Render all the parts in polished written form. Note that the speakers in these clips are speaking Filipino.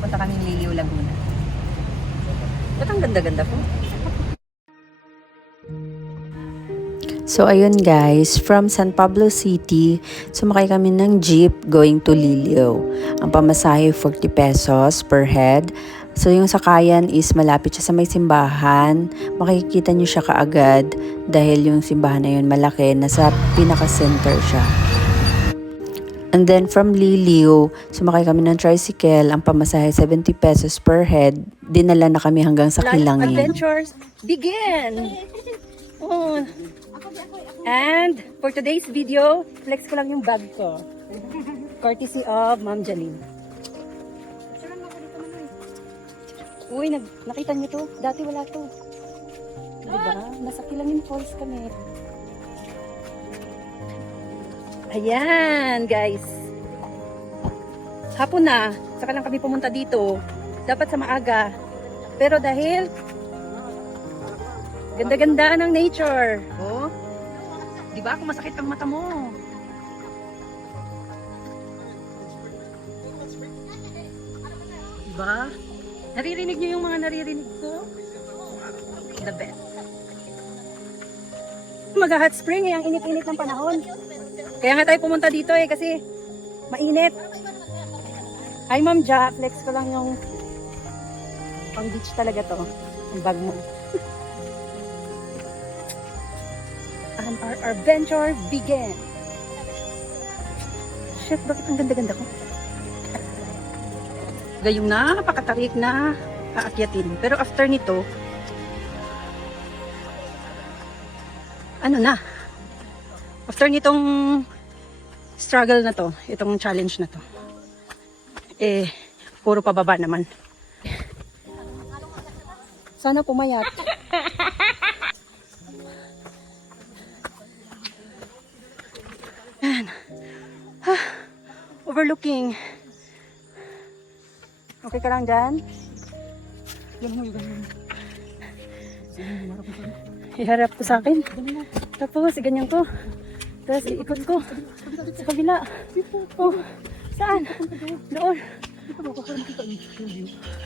papunta kami Liliw, Laguna. Ba't ang ganda-ganda po? So ayun guys, from San Pablo City, sumakay kami ng jeep going to Liliw. Ang pamasahe 40 pesos per head. So yung sakayan is malapit siya sa may simbahan. Makikita niyo siya kaagad dahil yung simbahan na yun malaki, nasa pinaka-center siya. And then from Liliw, sumakay kami ng tricycle. Ang pamasahe 70 pesos per head. Dinala na kami hanggang sa Life Kilangin. adventures begin! Oh. And for today's video, flex ko lang yung bag ko. Courtesy of Ma'am Janine. Uy, nakita niyo to? Dati wala to. Diba? Nasa Kilangin Falls kami. Ayan, guys. Hapon na. Saka lang kami pumunta dito. Dapat sa maaga. Pero dahil ganda-ganda ng nature. Oh. Di ba? Kung masakit ang mata mo. Di ba? Naririnig niyo yung mga naririnig ko? The best. Mag-hot spring eh, ang init-init ng panahon. Kaya nga tayo pumunta dito eh, kasi mainit. Hi Ma'am Ja, flex ko lang yung pang beach talaga to. Yung bag mo. And our adventure begin. Shit, bakit ang ganda-ganda ko? Gayong napakatarik na aakyatin. Pero after nito, ano na? After nitong struggle na to, itong challenge na to, eh, puro pababa naman. Sana pumayat. Overlooking. Okay ka lang dyan? Iharap ko sa akin. Tapos, ganyan ko. Tapos, iikot ko. Sa kabila. Oh, saan? Doon.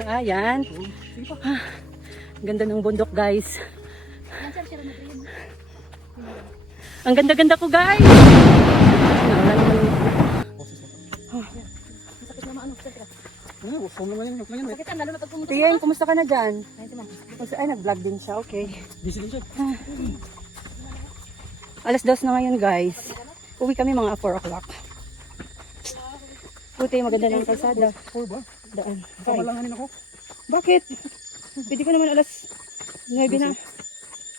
Ayan. Ganda ng bundok, guys. Ang ganda-ganda ko, guys. Tiyan, kumusta ka na dyan? Ay, nag-vlog din siya. Okay. Alas 2 na ngayon, guys. Uwi kami mga 4 o'clock. Puti, maganda ng kalsada. Daan. Kamalanganin ako. Bakit? Pwede ko naman alas 9 na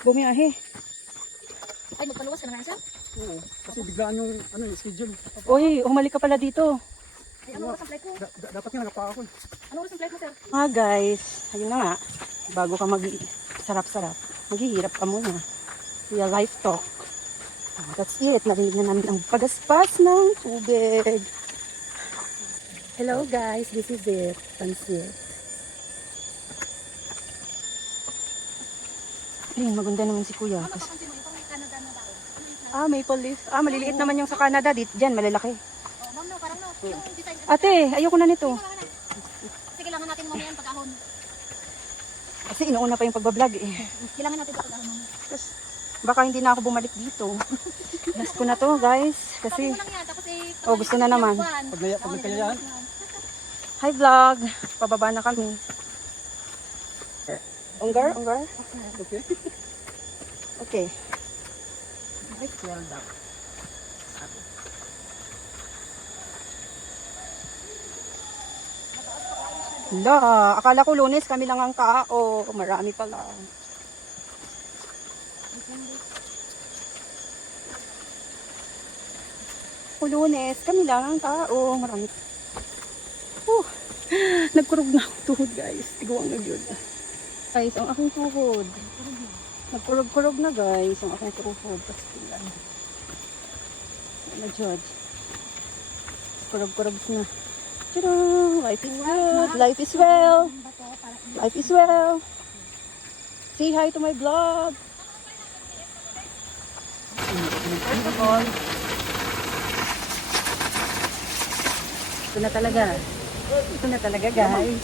bumiyahe. Ay, magpaluwas ka na nga siya? Oo. Kasi biglaan yung yung schedule. Uy, humalik ka pala dito. Ay, ano oras ang flight ko? Dapat nga nagpa ako. Ano oras ang flight mo, sir? Guys, ayun na nga. Bago ka mag-sarap-sarap, maghihirap ka muna. Real life talk. That's it. Narinig na namin ang pagaspas ng tubig. Hello guys, this is it. Pansit. Ayun, maganda naman si kuya. Kasi... Pansin mo, yung pang Canada na daw. maple leaf. Maliliit naman yung sa Canada. Diyan, malalaki. Oh, ma'am, no, parang no. Yung design. Ate, ayoko na nito. Kasi kailangan natin mamaya yung pag-ahon. Kasi inuuna pa yung pagbablog eh. Kailangan natin ito pag-ahon, ma'am. Tapos, baka hindi na ako bumalik dito. Last ko na to guys. Kasi, Sabi mo lang yan, tapos eh... oh, gusto na naman. Pag nagkayaan. Hi vlog! Pababa na kami. Unggar? Unggar? Okay. Okay. It's well done. Hala, akala ko Lunes kami lang ang tao. Marami pala. Lunes kami lang ang tao. Marami. Nagkurog na ang tuhod guys. Tigawang na yun. Guys, ang aking tuhod. Nagkurog-kurog na guys. Ang aking tuhod. Pastilan. Ano judge? Kurog-kurog na. Tara! Life is good. Life is well. Life is well. Say hi to my vlog. First of all, ito na talaga. Ito na talaga, guys.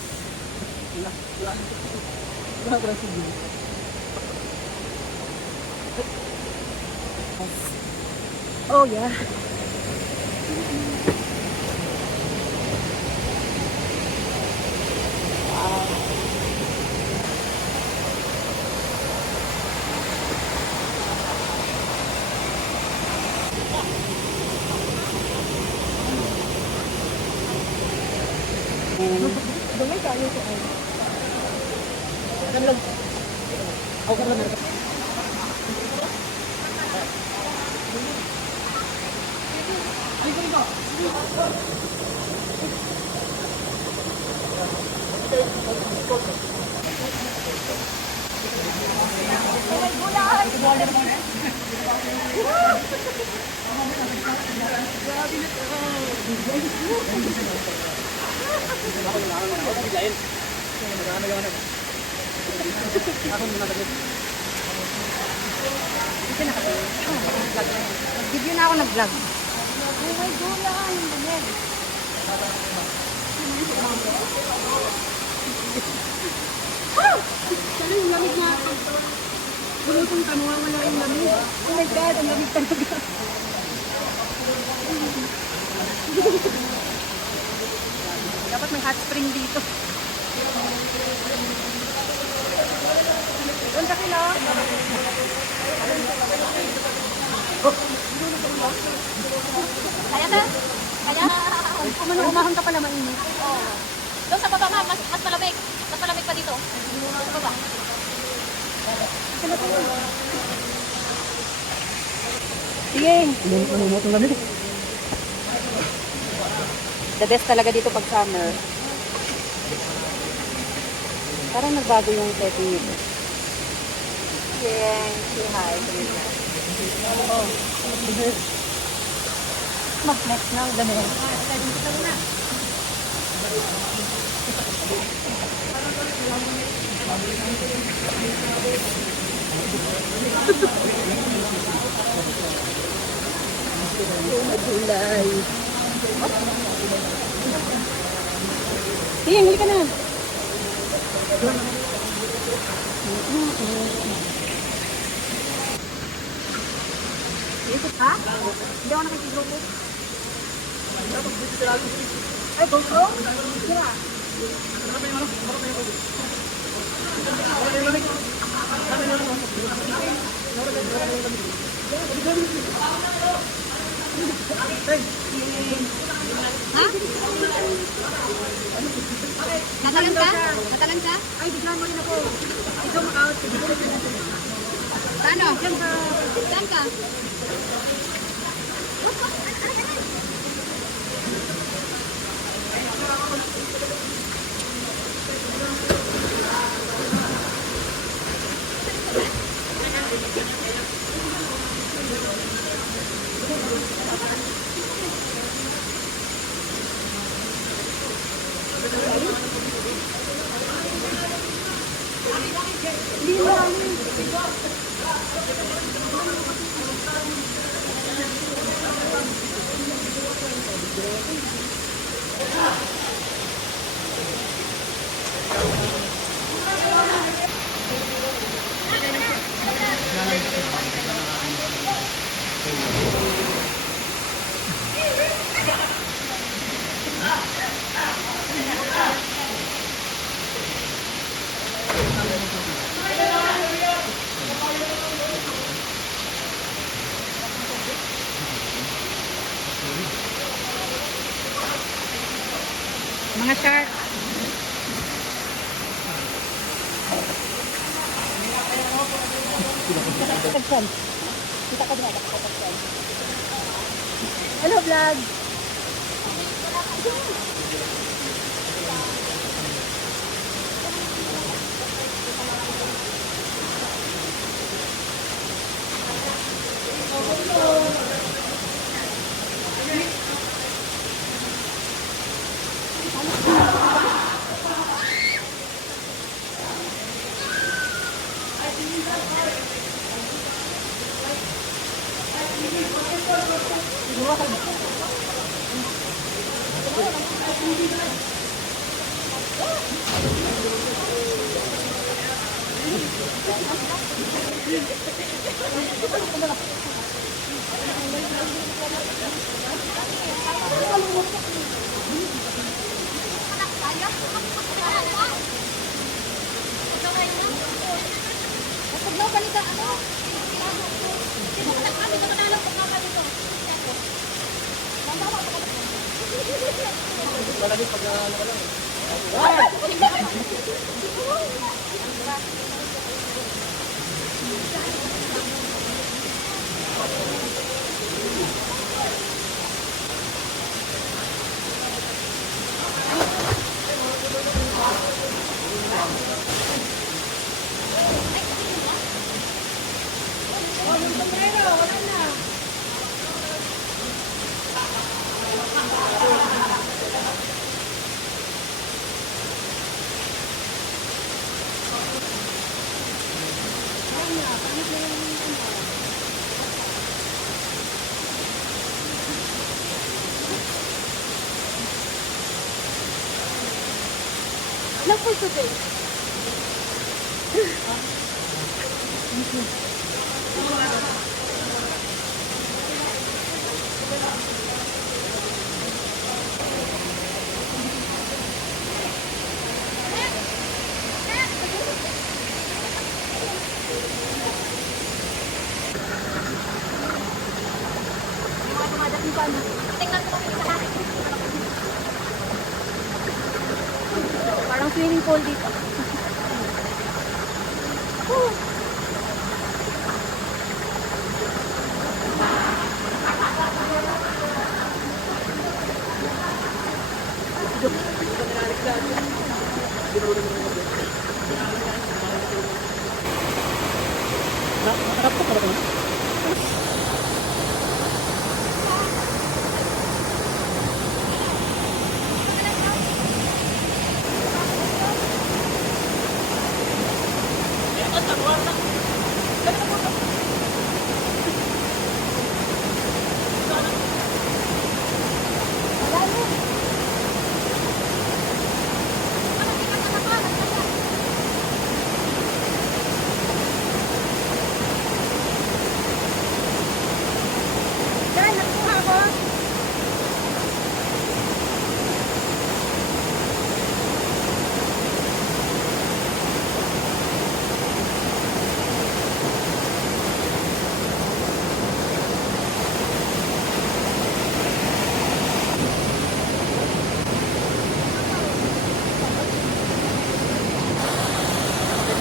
Wala ko lang sige. Oh, yeah. Dumay tayo sa ay. Lang. Ako ka na. Video na ako nag-vlog. Sana yung lamig na bulutong ka, mawawala yung lamig. Oh my God, ang lamig talaga. Dapat may hot spring dito. Doon sa kilo. Kaya ta? Kaya? Umahon ka pala mainit. Doon sa baba, ma'am, mas malamig. Mas malamig pa dito. Sa baba. Sige. Ano lang ito? The best talaga dito pag summer. Parang nagbago yung setting nito. Yeah, say hi. Mag-next na ang ganun. Gulay. Sige, huli ka na. Ikot ha? Hindi ako nakikigrupo. Ay, GoPro? Sira. Ha? Natalan ka? Natalan ka? Ay, bigla mo rin ako. I-zoom out. Paano? Saan ka? Mga shark. Tagsan. Kita ka din. Hello, vlog. Paglaw ka nito, ano? Sino ka kami? Ito na lang paglaw ka nito. Ilang po today? Tingnan ko kami sa lahat. Parang swimming pool dito. Nakarap ko pala. Dahil nakuha ko.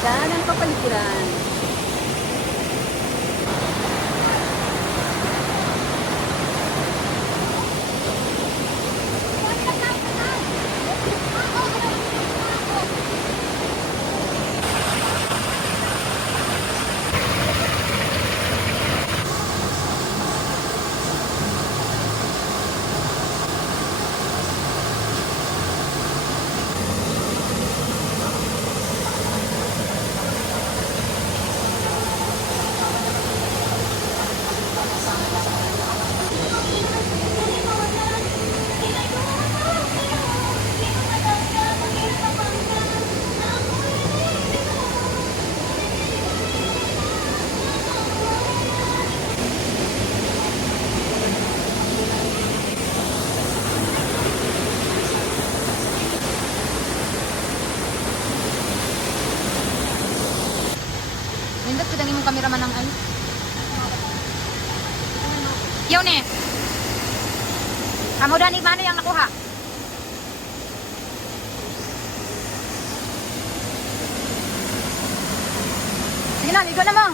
Ganda ng kapaligiran. Nindot ko dang imong kameraman ng ano. Yaw ne. Amo dani mano yang nakuha? Sige na, ligo na mo.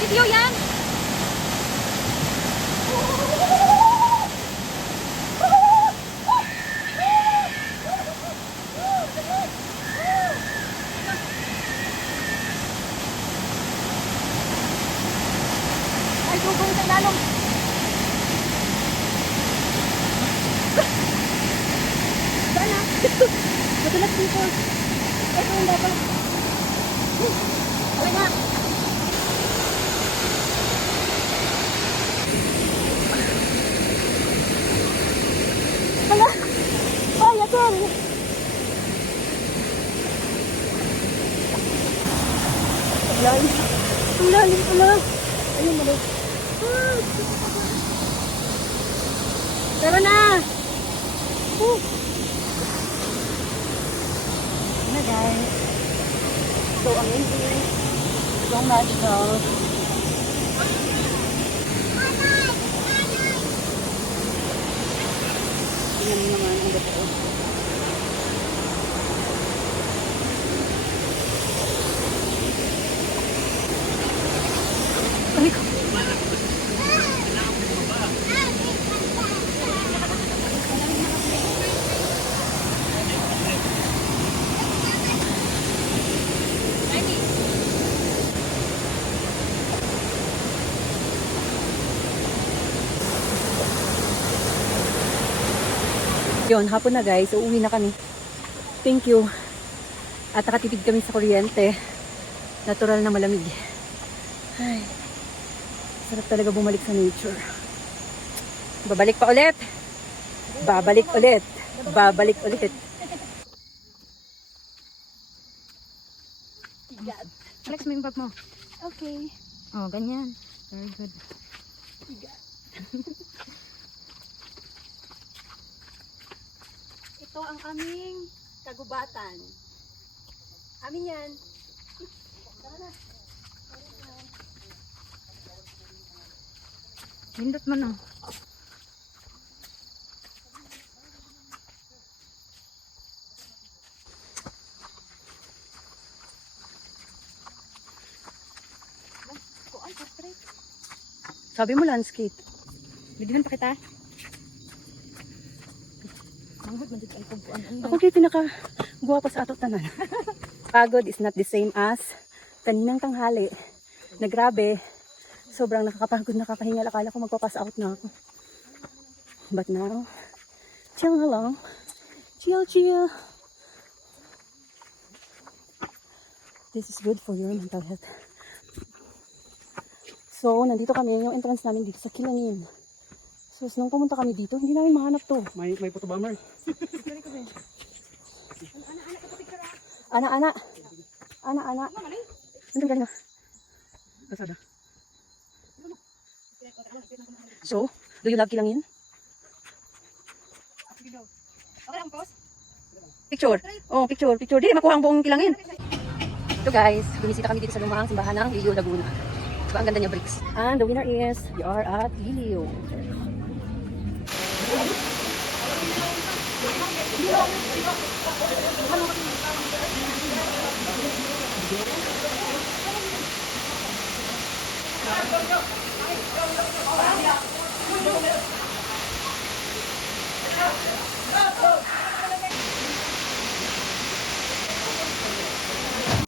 Video yan! Ay, gugong sa ilalong. Sana. Madalas dito. Ito yung dapat. Okay na. Hala! Ay, atin! Ang lalim. Ang lalim pala. Ayun, mali. Tara na! Ano na guys? So amazing. So magical. Tingnan mo naman ang totoo. Aray ko. Yun, hapon na guys. Uuwi na kami. Thank you. At nakatipid kami sa kuryente. Natural na malamig. Ay, sarap talaga bumalik sa nature. Babalik pa ulit. Babalik ulit. Babalik ulit. Alex, mo yung bag mo. Okay. Oh, ganyan. Very good. Ito ang aming kagubatan. Amin yan. Tara na. Lindot mo na. Sabi mo landscape. Bidihan pa kita. Manghod man dito ay pagpuan. Ako kayo pinaka-guwapa sa ato tanan. Pagod is not the same as kaninang tanghali. Na grabe, sobrang nakakapagod, nakakahingal. Akala ko magpapass out na ako. But now, chill na lang. Chill, chill. This is good for your mental health. So, nandito kami. Yung entrance namin dito sa Kilangin. So, nung pumunta kami dito, hindi namin mahanap to. May photo bomber. Ana. Ano galing na? Kasada. So, do you love Kilangin? Okay lang, post? Picture. Oh, picture. Di, makuha ang buong Kilangin. Ito guys, bumisita kami dito sa lumang simbahan ng Liliw, Laguna. Diba, ang ganda niya bricks. And the winner is, we are at Liliw.